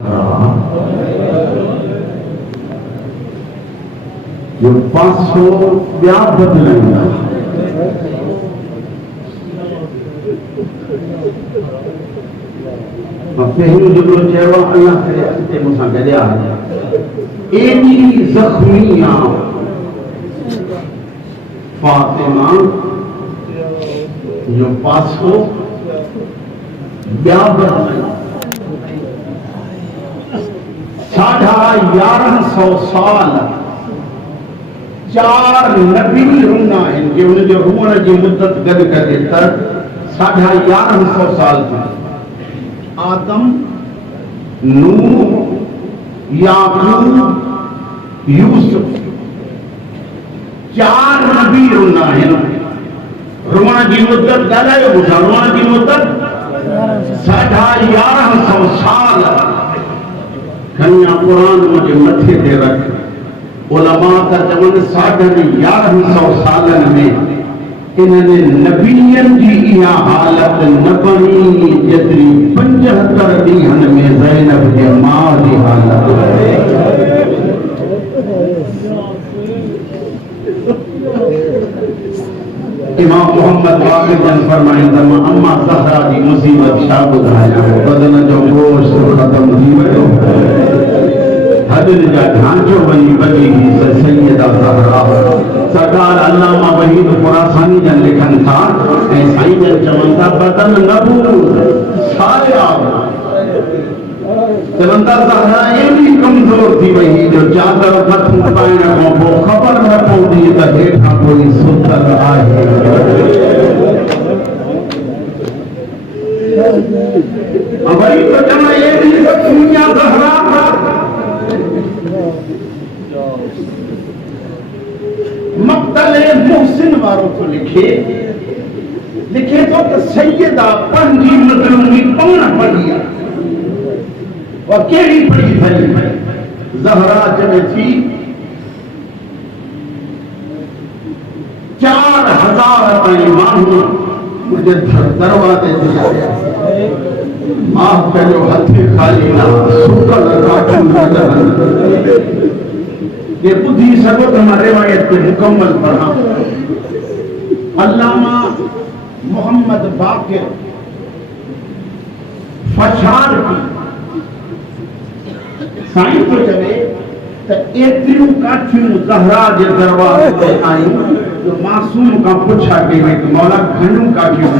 जो 500 ॿिया बदिलंदा पहिरियों जेको चयो अल्लाह करे अॻिते मूंसां गॾिया एॾी ज़ख़्मी आहे फातिमा जो 500 ॿिया बदिलंदा 1150 साल 4 नबी रूना आहिनि जे हुन जो रूअण जी मुद्दत गॾु करे त 1150 साल थी आदम नूह याकूब यूसुफ 4 नबी रूना आहिनि रूअण जी मुद्दत ॻाल्हायो ॿुधा रूअण जी मुद्दत 1150 साल कन्या कुरान मुझे मथे ते रख उलमा का चवनि 1150 सालन में इन्हनि नबीयन जी इहा हालत न बणी जेतिरी 75 ॾींहनि में ज़ैनब जे माउ जी हालत इमाम मोहम्मद वाक़िद जन फरमाईंदा अम्मा ज़हरा जी मुसीबत छा ॿुधायां बदन जो गोश्त ख़त्म थी वियो हदन जा ढांचो वही बची ही सैयदा ज़हरा सरकार अल्लामा वहीद खुरासानी जन लिखन था ऐं साईं जन चवनि था बदन नबूद साया चवनि था ज़हरा एॾी कमज़ोर थी वई जो चादर मथां पाइण खां पोइ ख़बर न पवंदी त हेठां कोई सुतल आहे वरी तो चवण एॾी दुनिया ज़हरा मक़तले मुहसिन वारो तो लिखे तो सैयदा पंहिंजी मज़लूमी पाण पढ़ी आहे और केड़ी पढ़ी थई ज़हरा चवे थी 4000 ताईं माण्हू मुझे दरवाजे ते आया मां पंहिंजो हथे खाली ना सुकल काठूं नज़र ये बुद्धि सगो तो मां रिवायत के मुकम्मल पढ़ा अल्लामा मोहम्मद बाकिर फशार की साईं तो चवे त एतिरियूं काठियूं ज़हरा जे दरबार ते आयूं जो मासूम का पुछा के वई मौला घणियूं काठियूं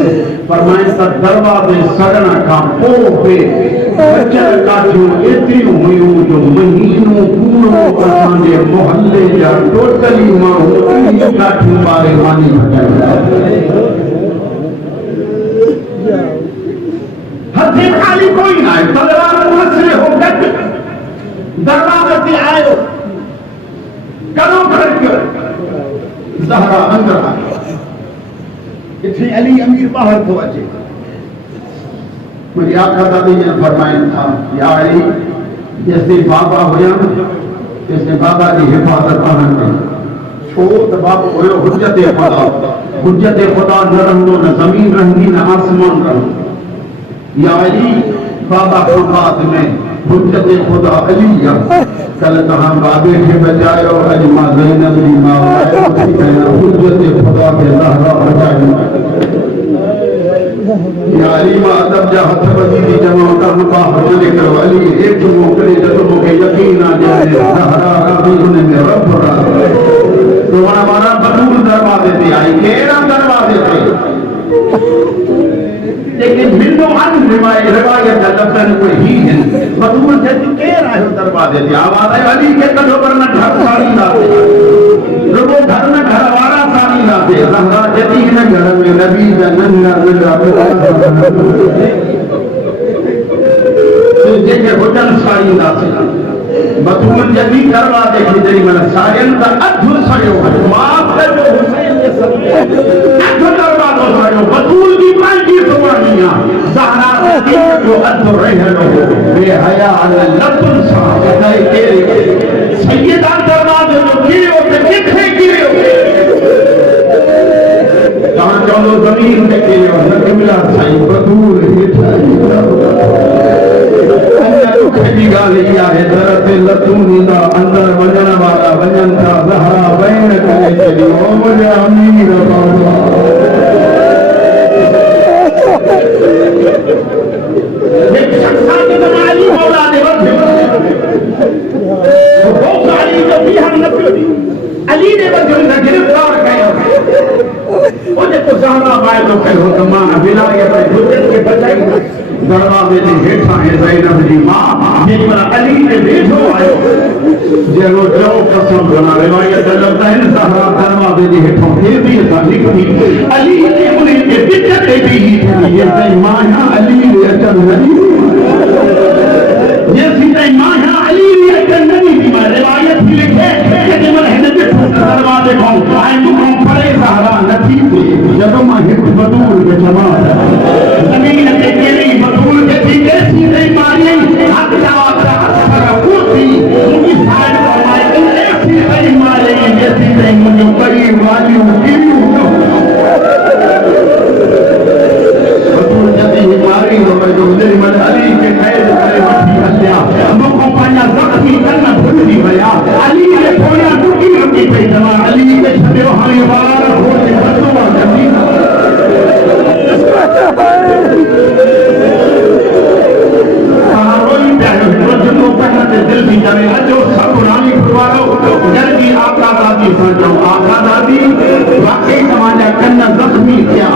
फरमाइनि त दरवाजे सड़ण खां पोइ बचल काठियूं एतिरियूं हुयूं जो महीनो पूरो असांजे मोहल्ले जा टोटली माण्हू काठियूं ॿारे वञी हथे खाली कोई न आहे तलवार मसले हो गॾु दरवाजे ते आयो करो घर कयो ज़हरा अंदर आई इथे अली अमीर बाहर तो अचे मुझे आका दादी ने फरमाया था या अली जैसे बाबा हुया जैसे बाबा की हिफाजत करण छो त बाबा हुयो हुज्जत खुदा न रहंदो न जमीन रहंदी न आसमान रहंदो या अली बाबा को बाद में हुज्जत खुदा अली कल तहां बाबे के बचायो अज मां ज़ैनब जी मां हुज्जत खुदा के ज़हरा बचायो या अली मां अदब जा हथ बदी दी जमा कर का हजल करो अली एक मोकले जब मुके यकीन आ जाए ज़हरा रबी ने रब तो हमारा बतूल दरवाजे पे आई केरा दरवाजे पे लेकिन मिलो अन रिवायत लफ्ज़न को ही है बतूल से केर आयो दरवाजे ते आवाज है अली के कदो पर न घर सारी ना रुको घर में घर वाला सारी ना दे ज़हरा जदी न घर में नबी का नन्ना जेके हुजन सारी ना बतूल जदी दरवाजे के जरी मन सारियन का अधु सयो माफ कजो हुसैन के सदके अधु दरवाजो सयो बतूल की पंजी सुवानिया ज़हरा जो अधु रहलो बेहया अल लतुन सा कहे के सैयदा दरवाजे जो गिरो ते किथे गिरो जहां चलो जमीन पे गिरो न किमला साईं बतूल हेठा जी गाली आहे दर ते लतूं ॾींदा अंदर वञण वारा वञनि था ज़हरा बैन करे छॾियो मुंहिंजा अमीर बाबा एक शख्स के अली मौला ने वधे वो गाली जो भी हम न पियो अली ने वधे उन गिरफ्तार कयो ओने को ज़हरा वाइदो कयो त मां विलायत हुजत के बचाई दरवाजे जे हेठां है ज़ैनब जी मां जेमल अली ने वेठो आयो जेको जो कसम बना रिवायत लगता है ज़हरा दरवाजे जे हेठां तेजी सां निकती अली ने उन के विच ते बीही ये सही मां अली ने अचन नहीं ये सीधे मां अली ने अचन नहीं थी रिवायत भी लिखे कि जेमल हिन जे दरवाजे खां आए तो परे ज़हरा नथी थी जब मां हिक बदूर के जमा जमीन ते केरी बदूर के थी कैसी नहीं मारी हाथ जावा पर पूरी मुझे साइड पर माई ऐसी नहीं मारे जैसी नहीं मुझे बड़ी वाली गिरी बदूर जदी मारी हो जो मेरी मन अली के कैद करे वठी हल्या मुको पाना जख्मी करना भूल दी भया अली ने थोड़ा टूटी रुकी पे जमा अली के छड़ो हमें बार हो के बदुआ जमीन रोई प्यारो रोजो पढ़ने से दिल भी जाने अजो सब पुरानी फुरवारो जल्दी आका दादी समझो आका दादी वाकई समाजा कन्ना जख्मी क्या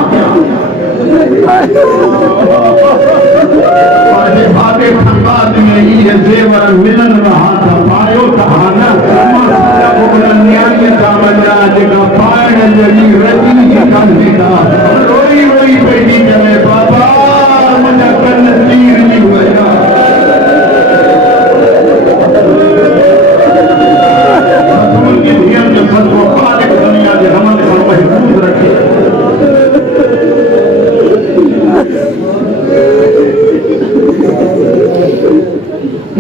और बाबे खंबाद में ये जेवर मिलन रहा था पायो तहाना न्याय कामना जगह पायण जड़ी रजी का रोई रोई बेटी चले बाबा मुझा कन्न तीर नहीं हुआ की नियम जो सदको खालिक दुनिया के रमन पर महफूज रखे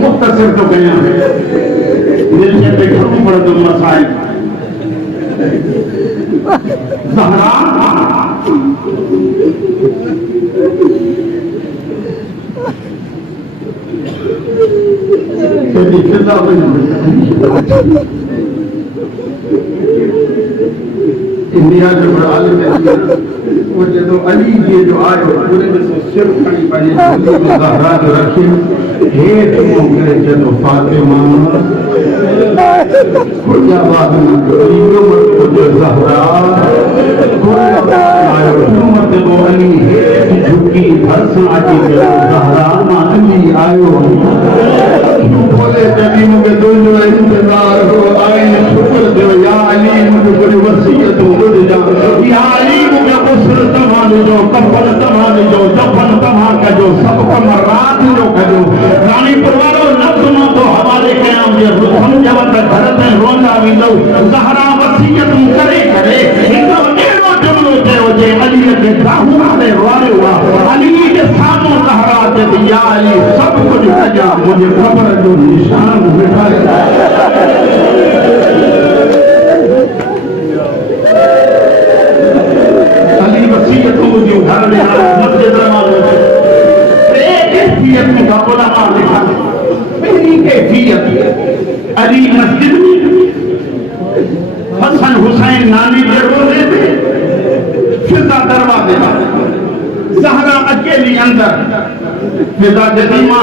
मुख्तसर तो गया है दिल से देखो पड़ तुम मसाइल ज़हरा तेरी खिला इंडिया जो बड़ाल में वो जो अली जी जो आयो पूरे में से सिर खड़ी पानी ज़हरा जो रखी हे तुम करे जनो फातिमा खुदा बात न करियो मत जो ज़हरा आयो मत वो अली झुकी हंस आजी ज़हरा अली आयो बोले जब मुझे दोनों इंतजार हो आए शुक्र दो या अली मुझे कोई वसीयत मुझे जा या अली मुझे गुस्ल तमाम जो कफन तमाम जो दफन तमाम का जो सब कम रात जो करो रानी परिवारों नफ्सों तो हवाले कयाम जे समझवत घर में रोंदा विंदो ज़हरा वसीयत करे करे हिंदो एड़ो जुमलो चयो जे अली के साहू आले रोए हुआ अली के सामने ज़हरा के या अली सब कुछ कजा मुझे खबर जो निशान बिठाए अली वसीयत मुझे घर में मस्जिद रवानो एक कैफियत में काबुला मार लिखा पहली कैफियत अली मस्जिद में हसन हुसैन नानी के रोजे पे फिजा दरवाजे ज़हरा अकेली अंदर फिजा जदीमा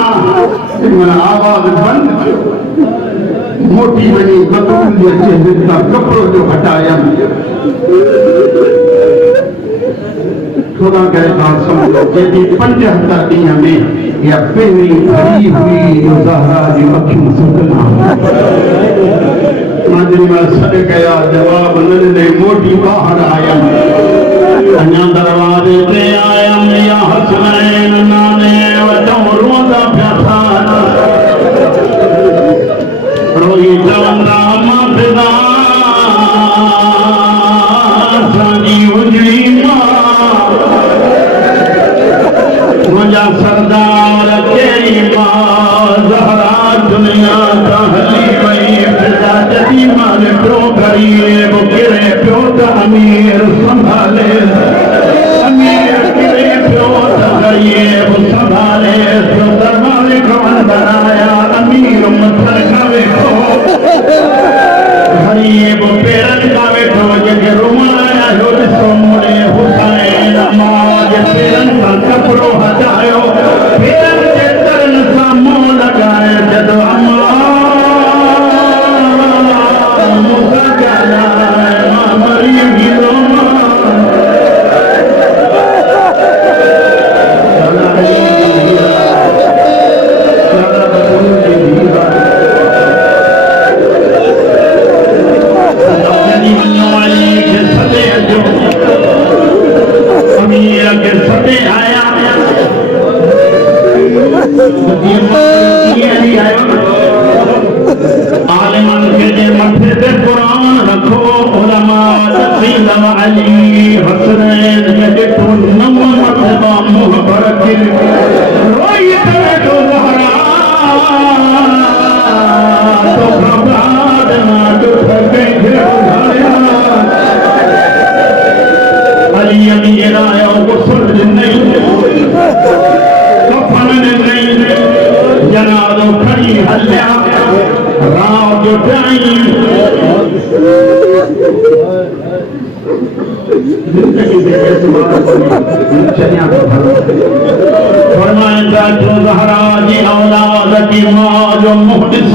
आवाज बंद मोटी बनी बतूल जे चेहरे का कपड़ो जो हटाया थोड़ा करे बात समझो यदि 75 ॾींहं में या पहिरीं भरी हुई ज़हरा जी अखियूं सुकना मां सॾ कया जवाब न ॾिने मोटी ॿाहिरि आयमि अञा दरवाजे ते आयमि या हसनैन नाने वॾो रोंदा पिया था रोई चवंदा मां फिदा असांजी उजड़ी मुझा सरदार केरी मां ज़हरा दुनिया का हली वई फिजा जदी मान पियो गरीब किरे पियो त अमीर संभाले अमीर किरे पियो त गरीब संभाले तो दरबार कवन बनाया तो घबराहट ना तो थके अली अमी आया गुस्ल नहीं कफन नहीं जनाज़ो खड़ी हलिया राव जो टाइम फरमाया जो ज़हरा जी औलाद की मां जो मुहदिस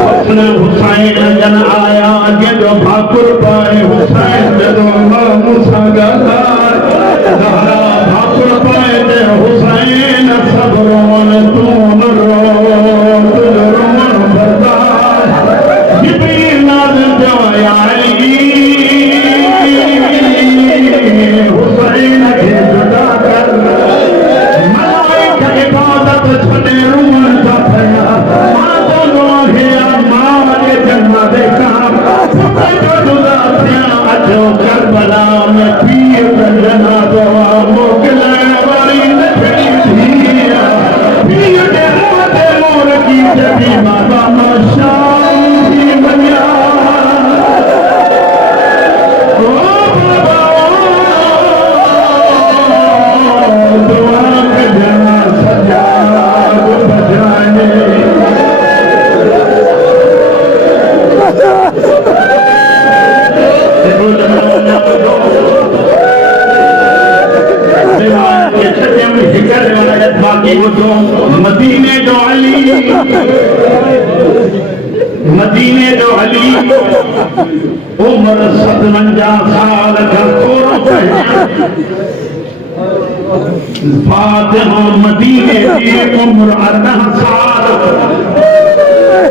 हसन हुसैन जन आया जो भाकुर पाए हुसैन जो मूसा गला ज़हरा भाकुर पाए ते हुसैन सब रोन तू न रो तुझ रोन बर्दाश्त जिब्रील नाज़िल जो अली हुसैन के जुदा कर मलाइका इबादत छने रूमन का फया मां दोनों है मां के जन्नत का पुत्र जो जुदा थिया अचो करबला में पीर जना दुआ मोकले वाली नखड़ी थिया पीर के मते मोर की जबी माता शाम की बनिया मदीने जो अली उम्र 57 साल का थोड़ा फातिमा मदीने की उम्र 18 साल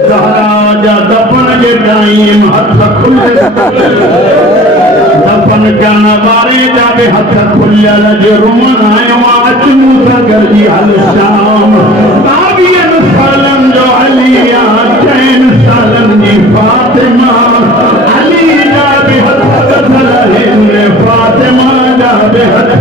ज़हरा जा दफन के टाइम हथ खुले दफन करण वारे जा बि हथ खुलियल जो रुमन आयो अच मूसा गरजी हल शाम 22 सालन जो अली 6 सालन जी फातिमा अली जा बि हथ फातिमा जा बि हथ